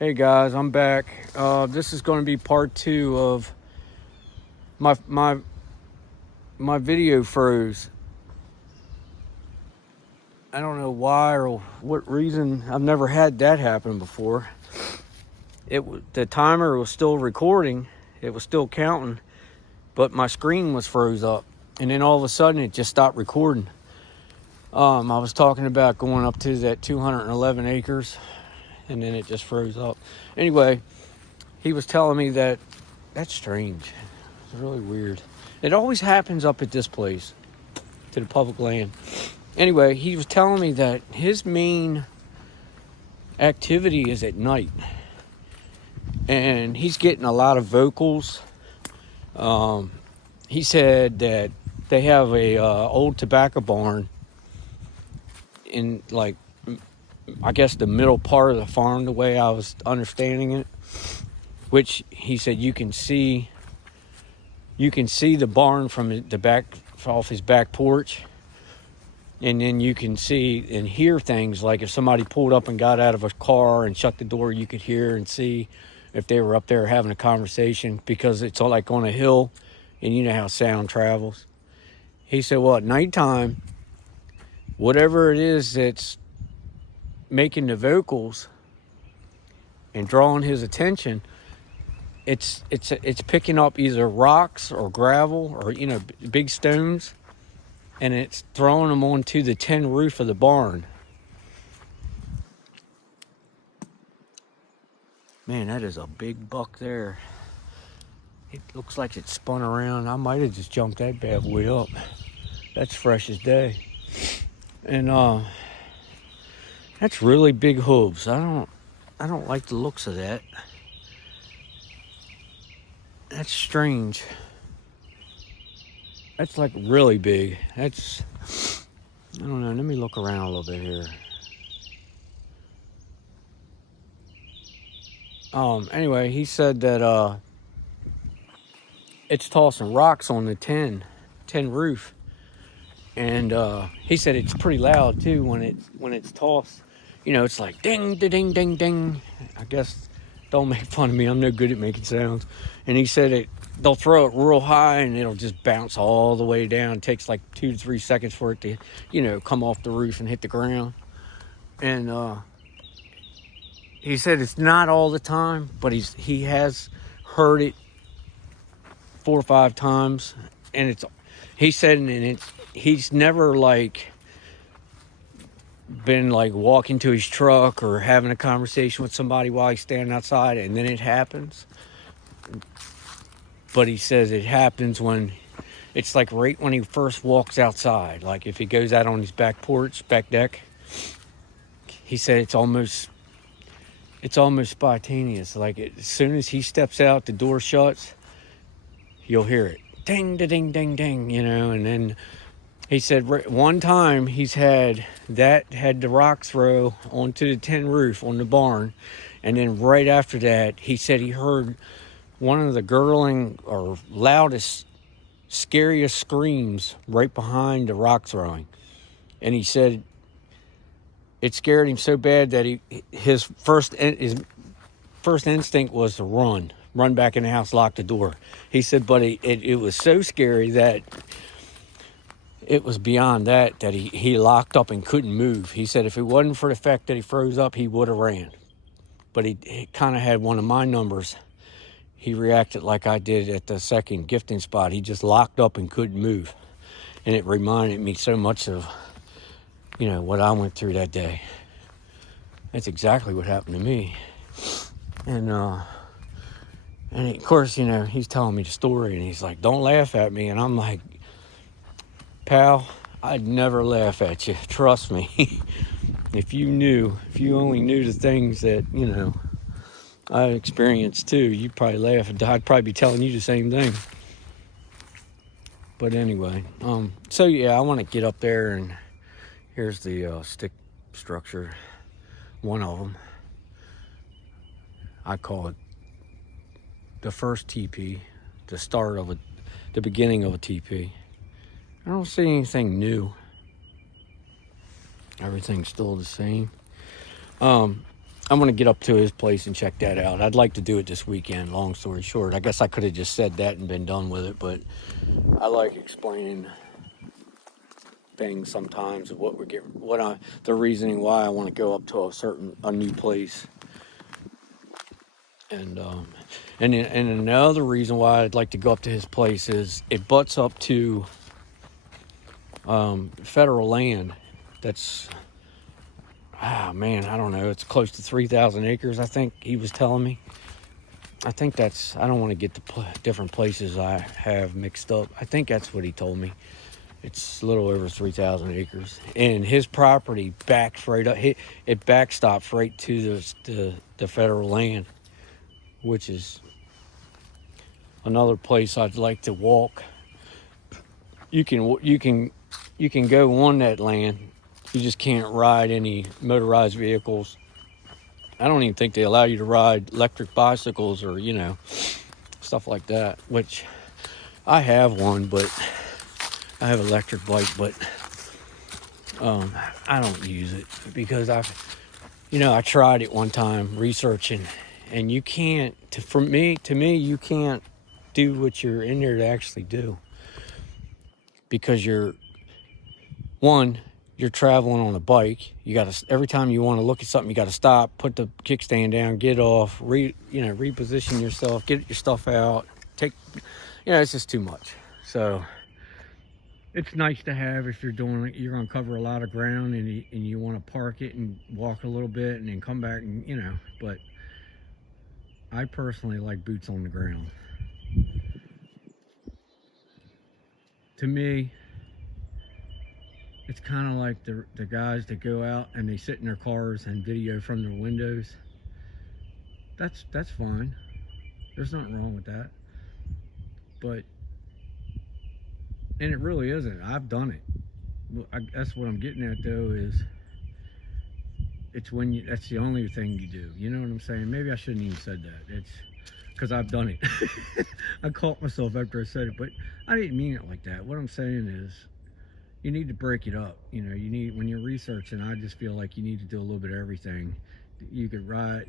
Hey guys, I'm back. This is going to be part 2 of my video froze. I don't know why or what reason. I've never had that happen before. The timer was still recording. It was still counting, but my screen was froze up, and then all of a sudden it just stopped recording. I was talking about going up to that 211 acres, and then it just froze up. Anyway, he was telling me that's strange. It's really weird. It always happens up at this place, to the public land. Anyway, he was telling me that his main activity is at night. And he's getting a lot of vocals. He said that they have a old tobacco barn in, like, I guess the middle part of the farm, the way I was understanding it. Which he said you can see the barn from the back, off his back porch, and then you can see and hear things like if somebody pulled up and got out of a car and shut the door, you could hear and see if they were up there having a conversation, because it's all like on a hill, and you know how sound travels. He said, well, at nighttime, whatever it is that's making the vocals and drawing his attention, it's picking up either rocks or gravel or, big stones, and it's throwing them onto the tin roof of the barn. Man, that is a big buck there. It looks like it spun around. I might have just jumped that bad boy up. That's fresh as day. And that's really big hooves. I don't like the looks of that. That's strange. That's like really big. I don't know. Let me look around a little bit here. Anyway, he said that it's tossing rocks on the tin roof, and he said it's pretty loud too when it's tossed. It's like ding, ding, ding, ding. I guess don't make fun of me. I'm no good at making sounds. And he said they'll throw it real high and it'll just bounce all the way down. It takes like 2 to 3 seconds for it to, come off the roof and hit the ground. And he said it's not all the time, but he has heard it 4 or 5 times. And he said, and he's never been walking to his truck or having a conversation with somebody while he's standing outside and then it happens. But he says it happens when it's like right when he first walks outside. Like if he goes out on his back porch, back deck, he said it's almost spontaneous. Like as soon as he steps out, the door shuts, you'll hear it. Ding, ding, ding, ding, and then he said one time he's had the rock throw onto the tin roof on the barn, and then right after that, he said he heard one of the gurgling or loudest, scariest screams right behind the rock throwing. And he said it scared him so bad that his first instinct was to run back in the house, lock the door. He said, but it was so scary that it was beyond that he locked up and couldn't move. He said if it wasn't for the fact that he froze up, he would have ran. But he kind of had one of my numbers. He reacted like I did at the second gifting spot. He just locked up and couldn't move. And it reminded me so much of, what I went through that day. That's exactly what happened to me. And of course, he's telling me the story, and he's like, don't laugh at me. And I'm like, pal, I'd never laugh at you. Trust me. If you only knew the things that, I experienced too, you'd probably laugh. I'd probably be telling you the same thing. But anyway, so yeah, I want to get up there, and here's the stick structure. One of them. I call it the first TP, the beginning of a TP. I don't see anything new. Everything's still the same. I'm going to get up to his place and check that out. I'd like to do it this weekend, long story short. I guess I could have just said that and been done with it, but I like explaining things sometimes of what we're getting, the reasoning why I want to go up to a new place. And another reason why I'd like to go up to his place is it butts up to federal land that's, man, I don't know, it's close to 3,000 acres, I think he was telling me. I think I don't want to get the different places I have mixed up. I think that's what he told me. It's a little over 3,000 acres. And his property backs right up, it backstops right to the federal land, which is another place I'd like to walk. You can go on that land. You just can't ride any motorized vehicles. I don't even think they allow you to ride electric bicycles or, stuff like that, which I have one, but I have an electric bike, but I don't use it because I tried it one time researching, and you can't, to me, you can't do what you're in there to actually do, because you're traveling on a bike. You got to, every time you want to look at something, you got to stop, put the kickstand down, get off, reposition yourself, get your stuff out, it's just too much. So it's nice to have if you're going to cover a lot of ground and you want to park it and walk a little bit and then come back and, but I personally like boots on the ground. To me, it's kind of like the guys that go out and they sit in their cars and video from their windows. That's fine. There's nothing wrong with that. But, and it really isn't. I've done it. That's what I'm getting at, though, is it's when that's the only thing you do. You know what I'm saying? Maybe I shouldn't even said that. It's because I've done it. I caught myself after I said it, but I didn't mean it like that. What I'm saying is, you need to break it up. You need, when you're researching, I just feel like you need to do a little bit of everything. You could ride,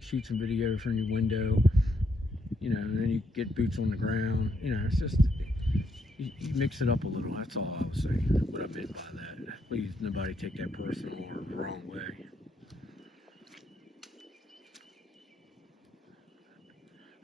shoot some video from your window, and then you get boots on the ground. It's just, you mix it up a little. That's all I was saying, what I meant by that. Please, nobody take that personal or the wrong way.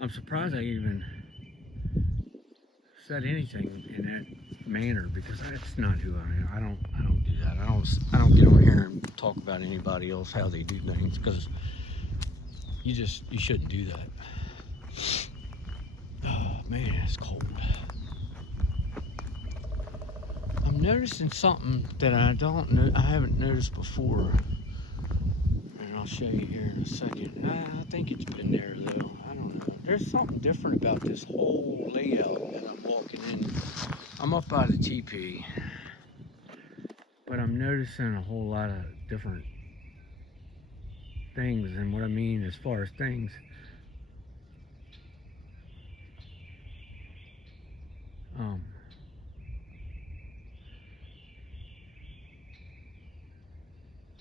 I'm surprised I even said anything in that manner, because that's not who I am. I don't do that. I don't get on here and talk about anybody else, how they do things, because you shouldn't do that. Oh man, it's cold. I'm noticing something that I haven't noticed before, and I'll show you here in a second. I think it's been there though. I don't know. There's something different about this whole layout that I'm walking in. I'm up by the TP, but I'm noticing a whole lot of different things. And what I mean as far as things,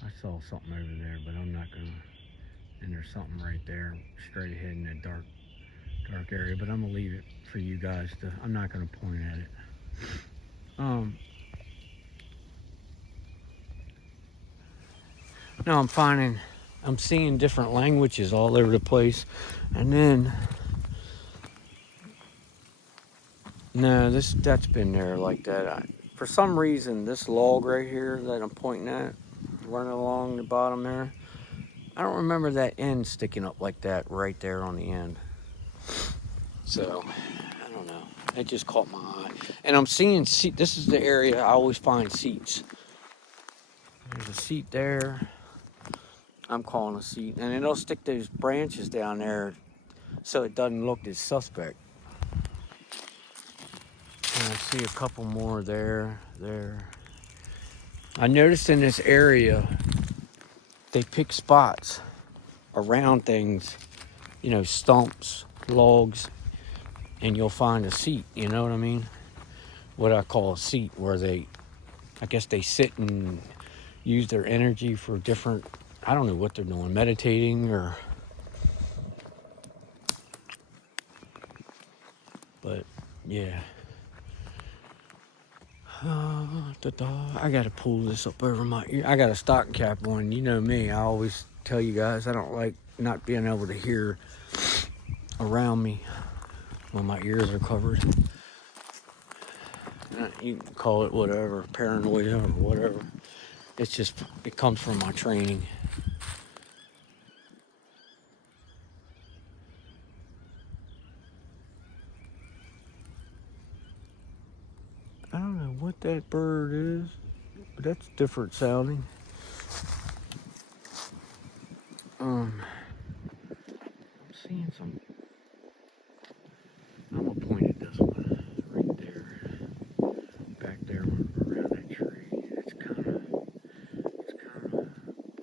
I saw something over there, but I'm not gonna, and there's something right there straight ahead in that dark area, but I'm gonna leave it for you guys to, I'm not gonna point at it. Now I'm seeing different languages all over the place, and then no, that's been there like that. For some reason, this log right here that I'm pointing at, running along the bottom there, I don't remember that end sticking up like that right there on the end. So I don't know. It just caught my eye, and I'm seeing this is the area I always find seats. There's a seat there. I'm calling a seat, and then they'll stick those branches down there so it doesn't look as suspect. And I see a couple more there. I noticed in this area, they pick spots around things, stumps, logs, and you'll find a seat, you know what I mean? What I call a seat, where I guess they sit and use their energy for different, I don't know what they're doing, meditating or, but yeah. I gotta pull this up over my ear. I got a stocking cap on. You know me. I always tell you guys I don't like not being able to hear around me when my ears are covered. You can call it whatever, paranoia or whatever. It's just, it comes from my training. I don't know what that bird is, but that's different sounding. I'm seeing some. I'm gonna point at this one right there, back there around that tree. It's kind of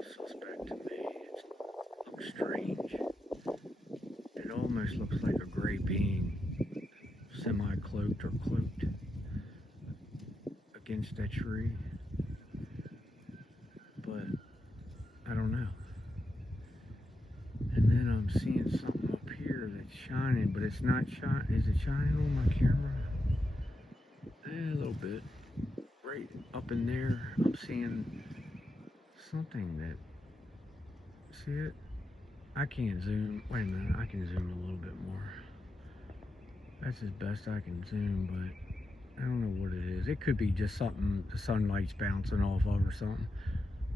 suspect to me. It looks strange. It almost looks like a gray being, semi-cloaked or cloaked against that tree, but I don't know. And then I'm seeing something up here that's shining, but it's not shining. Is it shining on my camera? A little bit. Right up in there, I'm seeing something that, see it? I can't zoom. Wait a minute, I can zoom a little bit more. That's as best I can zoom, but I don't know what it is. It could be just something the sunlight's bouncing off of or something.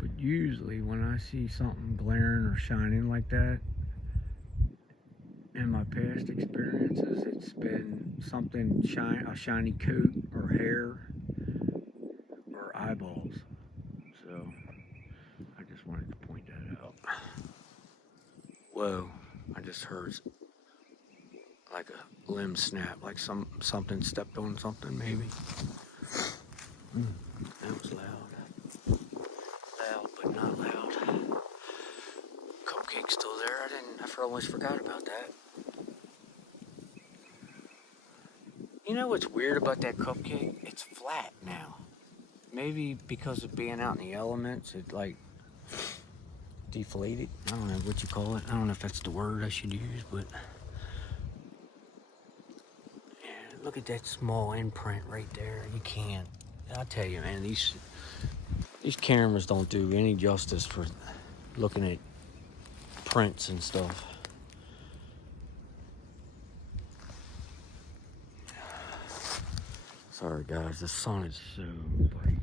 But usually when I see something glaring or shining like that, in my past experiences, it's been something a shiny coat or hair or eyeballs. So I just wanted to point that out. Whoa, I just heard like a limb snap, like something stepped on something maybe. That was loud. Loud but not loud. Cupcake's still there. I almost forgot about that. You know what's weird about that cupcake? It's flat now. Maybe because of being out in the elements, it like deflated. I don't know what you call it. I don't know if that's the word I should use, but yeah, look at that small imprint right there. You can't. I'll tell you, man, these cameras don't do any justice for looking at prints and stuff. Sorry guys, the sun is so bright.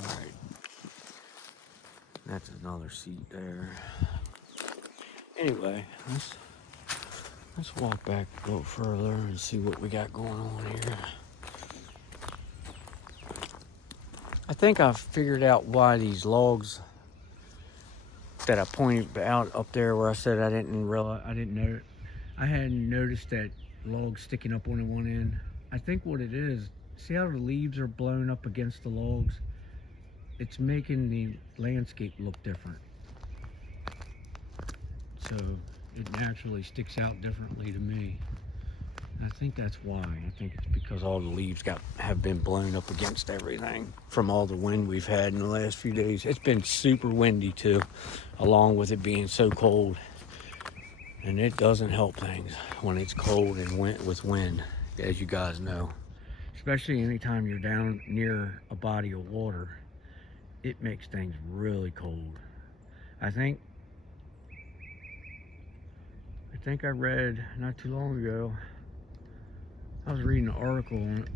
Alright. That's another seat there. Anyway, let's walk back a little further and see what we got going on here. I think I've figured out why these logs that I pointed out up there where I said I didn't know. I hadn't noticed that log sticking up on the one end. I think what it is, see how the leaves are blown up against the logs? It's making the landscape look different. So it naturally sticks out differently to me. I think that's why. I think it's because all the leaves have been blown up against everything from all the wind we've had in the last few days. It's been super windy too, along with it being so cold. And it doesn't help things when it's cold and with wind, as you guys know. Especially anytime you're down near a body of water, it makes things really cold. I think I read not too long ago, I was reading an article on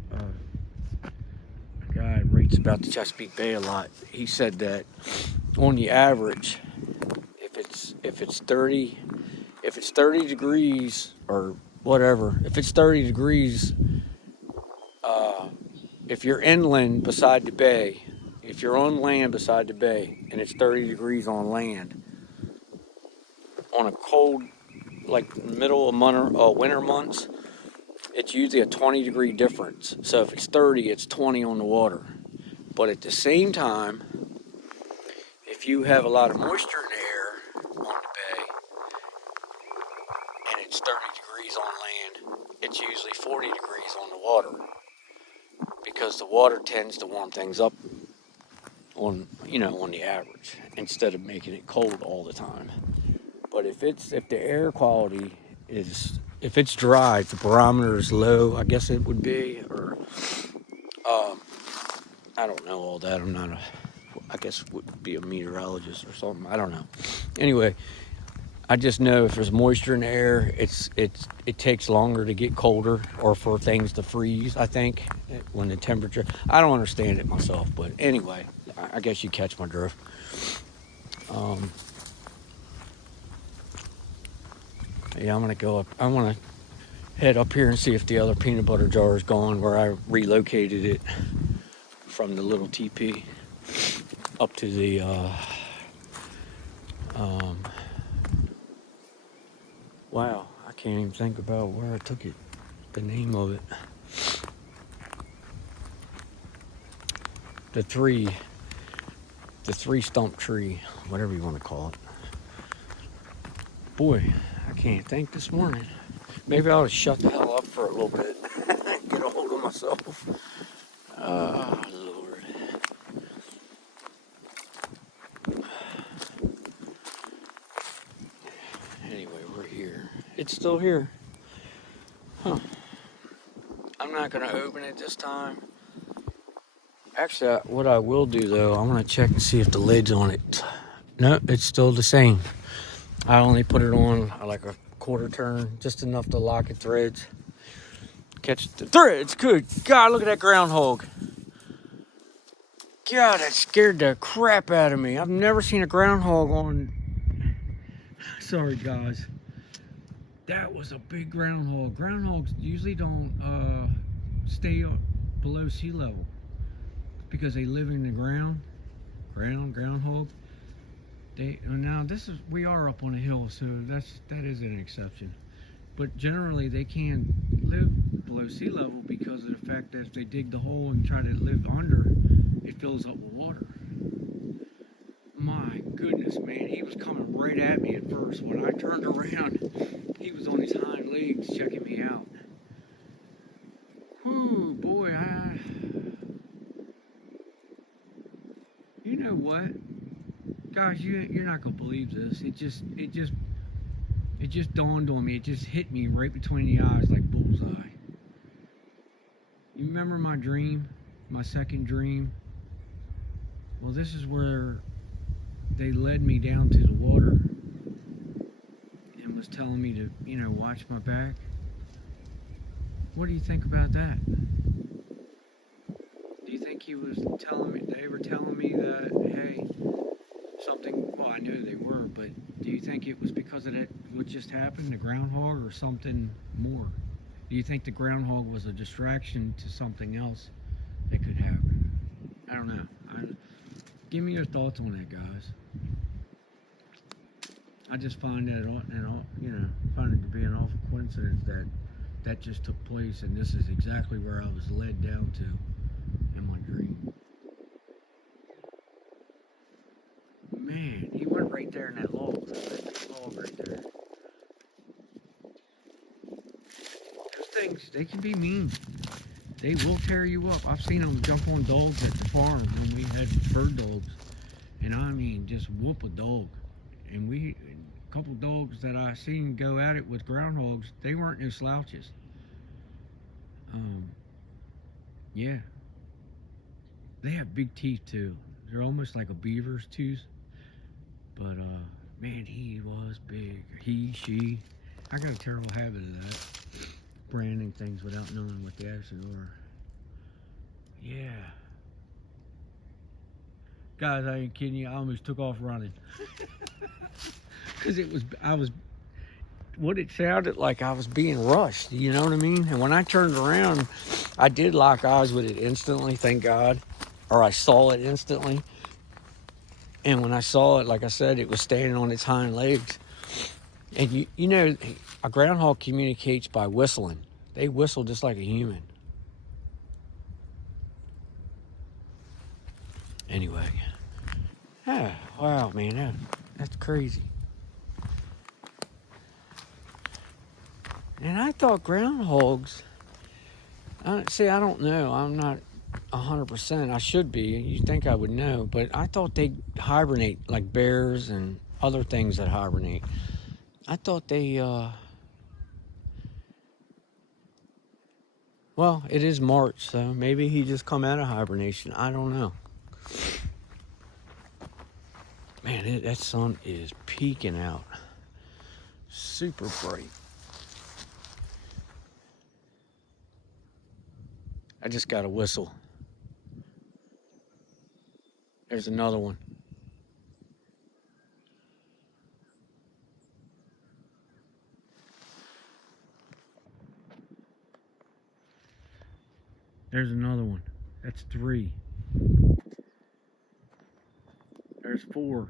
a guy writes about the Chesapeake Bay a lot. He said that on the average, if it's 30 degrees or whatever, if it's 30 degrees, if you're inland beside the bay, if you're on land beside the bay and it's 30 degrees on land, on a cold, like middle of winter months, it's usually a 20 degree difference. So if it's 30, it's 20 on the water. But at the same time, if you have a lot of moisture in the air on the bay, it's 30 degrees on land, it's usually 40 degrees on the water, because the water tends to warm things up on the average, instead of making it cold all the time. But if the air quality is, if it's dry, if the barometer is low, I guess it would be, or I don't know all that. I'm not I guess would be a meteorologist or something. I don't know. Anyway, I just know if there's moisture in the air, it takes longer to get colder, or for things to freeze, I think, when the temperature. I don't understand it myself, but anyway, I guess you catch my drift. Yeah, I'm gonna go up. I want to head up here and see if the other peanut butter jar is gone, where I relocated it from the little TP up to the wow, I can't even think about where I took it, the name of it. The three stump tree, whatever you want to call it. Boy, I can't think this morning. Maybe I ought to shut the hell up for a little bit. Get a hold of myself. Oh, Lord. Anyway, we're here. It's still here. Huh. I'm not going to open it this time. Actually, what I will do, though, I'm going to check and see if the lid's on it. No, it's still the same. I only put it on like a quarter turn, just enough to lock it threads. Catch the threads. Good God, look at that groundhog. God, that scared the crap out of me. I've never seen a groundhog on... Sorry, guys. That was a big groundhog. Groundhogs usually don't stay below sea level because they live in the ground. Groundhog. Now we are up on a hill, so that is an exception. But generally, they can live below sea level because of the fact that if they dig the hole and try to live under, it fills up with water. My goodness, man, he was coming right at me at first. When I turned around, he was on his hind legs checking me out. Ooh, boy, you know what? Guys, you're not gonna believe this. It just dawned on me. It just hit me right between the eyes like bullseye. You remember my dream, my second dream? Well, this is where they led me down to the water and was telling me to, watch my back. What do you think about that? Do you think he was telling me, they were telling me that, hey, something, well, I knew they were, but do you think it was because of that, what just happened, the groundhog, or something more? Do you think the groundhog was a distraction to something else that could happen? I don't know. Give me your thoughts on that, guys. I just find that, find it to be an awful coincidence that just took place, and this is exactly where I was led down to in my dream. Man, he went right there in that log. That log right there. Those things, they can be mean. They will tear you up. I've seen them jump on dogs at the farm when we had bird dogs. And I mean, just whoop a dog. And a couple dogs that I seen go at it with groundhogs, they weren't no slouches. Yeah. They have big teeth too. They're almost like a beaver's tooth. But, man, he was big. He, she. I got a terrible habit of that. Branding things without knowing what they actually are. Yeah. Guys, I ain't kidding you. I almost took off running. Because what it sounded like, I was being rushed. You know what I mean? And when I turned around, I did lock eyes with it instantly, thank God. Or I saw it instantly. And when I saw it, like I said, it was standing on its hind legs. And a groundhog communicates by whistling. They whistle just like a human. Anyway. Wow, man, that's crazy. And I thought groundhogs, see, I don't know. I'm not 100%. I should be. You think I would know, but I thought they hibernate like bears and other things that hibernate. I thought they, well, it is March, so maybe he just come out of hibernation. I don't know. Man, that sun is peeking out. Super bright. I just got a whistle. There's another one. There's another one. That's 3. There's 4.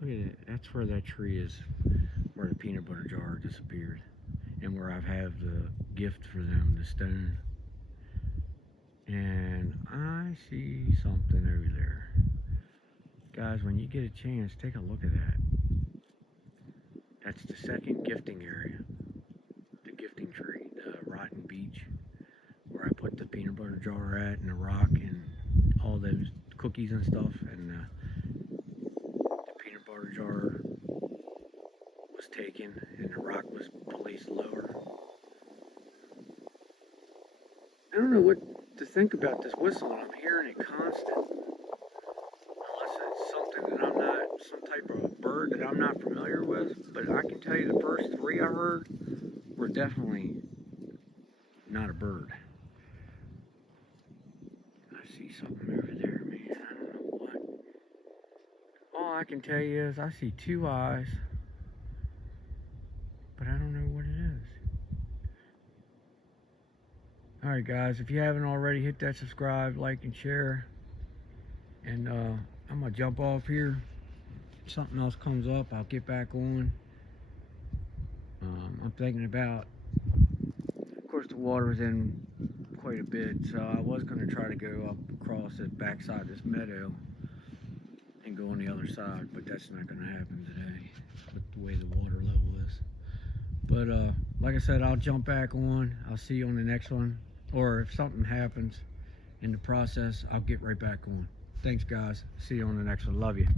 Look at it. That's where that tree is, where the peanut butter jar disappeared, and where I have the gift for them, the stone. And I see something over there. Guys, when you get a chance, take a look at that. That's the second gifting area. The gifting tree, the rotten beech, where I put the peanut butter jar at, and the rock, and all those cookies and stuff, and the peanut butter jar was taken, and the rock was placed lower. I don't know what to think about this whistling. I'm hearing it constant. Unless it's something that I'm not, some type of bird that I'm not familiar with. But I can tell you the first 3 I heard were definitely not a bird. I see something over there, man. I don't know what. All I can tell you is I see 2 eyes, but I don't know what it is. Alright guys, if you haven't already, hit that subscribe, like, and share. And I'm going to jump off here. If something else comes up, I'll get back on. I'm thinking about, of course the water's in quite a bit, so I was going to try to go up across the backside of this meadow and go on the other side, but that's not going to happen today with the way the water level is. But like I said, I'll jump back on. I'll see you on the next one. Or if something happens in the process, I'll get right back on. Thanks, guys. See you on the next one. Love you.